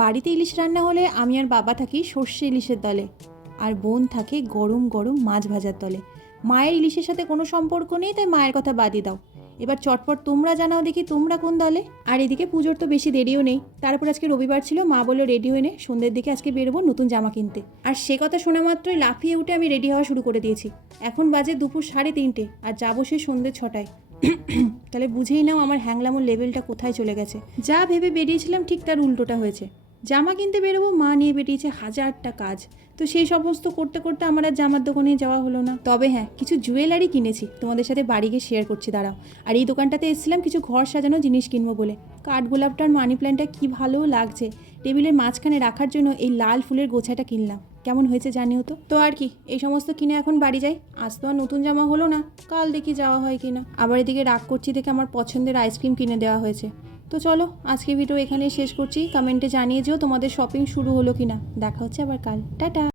বাড়িতে ইলিশ রান্না হলে আমি আর বাবা থাকি সর্ষে ইলিশের দলে, আর বোন থাকে গরম গরম মাছ ভাজার দলে। মায়ের ইলিশের সাথে কোনো সম্পর্ক নেই, তাই মায়ের কথা বাদই দাও। এবার চটপট তোমরা জানাও দেখি তোমরা কোন দলে। আর এদিকে পুজোর তো বেশি দেরিও নেই, তারপর আজকে রবিবার ছিল, মা বললো রেডি হয়ে নে, সন্ধ্যের দিকে আজকে বেরোবো নতুন জামা কিনতে। আর সে কথা শোনা মাত্রই লাফিয়ে উঠে আমি রেডি হওয়া শুরু করে দিয়েছি। এখন বাজে দুপুর 3:30 আর যাবো সে সন্ধ্যে 6টায়। তাহলে বুঝেই নাও আমার হ্যাংলামোর লেভেলটা কোথায় চলে গেছে। যা ভেবে বেরিয়েছিলাম ঠিক তার উল্টোটা হয়েছে। জামা কিনতে বেরোবো, মা নিয়ে বেরিয়েছে হাজারটা কাজ, তো সেই সমস্ত করতে করতে আমার আর জামার দোকানে যাওয়া হলো না। তবে হ্যাঁ, কিছু জুয়েলারি কিনেছি, তোমাদের সাথে বাড়ি গিয়ে শেয়ার করছি, দাঁড়াও। আর এই দোকানটাতে এসেছিলাম কিছু ঘর সাজানো জিনিস কিনবো বলে। কাঠগোলাপটার মানি প্ল্যান্টটা কি ভালো লাগছে, টেবিলের মাঝখানে রাখার জন্য এই লাল ফুলের গোছাটা কিনলাম। কেমন হয়েছে জানিও তো। তো আর কি, এই সমস্ত কিনে এখন বাড়ি যাই। আজ তো আর নতুন জামা হলো না, কাল দেখি যাওয়া হয় কিনা। আবার এদিকে রাগ করছি দেখে আমার পছন্দের আইসক্রিম কিনে দেওয়া হয়েছে। তো চলো, আজকে ভিডিও এখানেই শেষ করছি। কমেন্টে জানিয়ে যেও তোমাদের শপিং শুরু হলো কিনা। দেখা হচ্ছে আবার কাল। টাটা।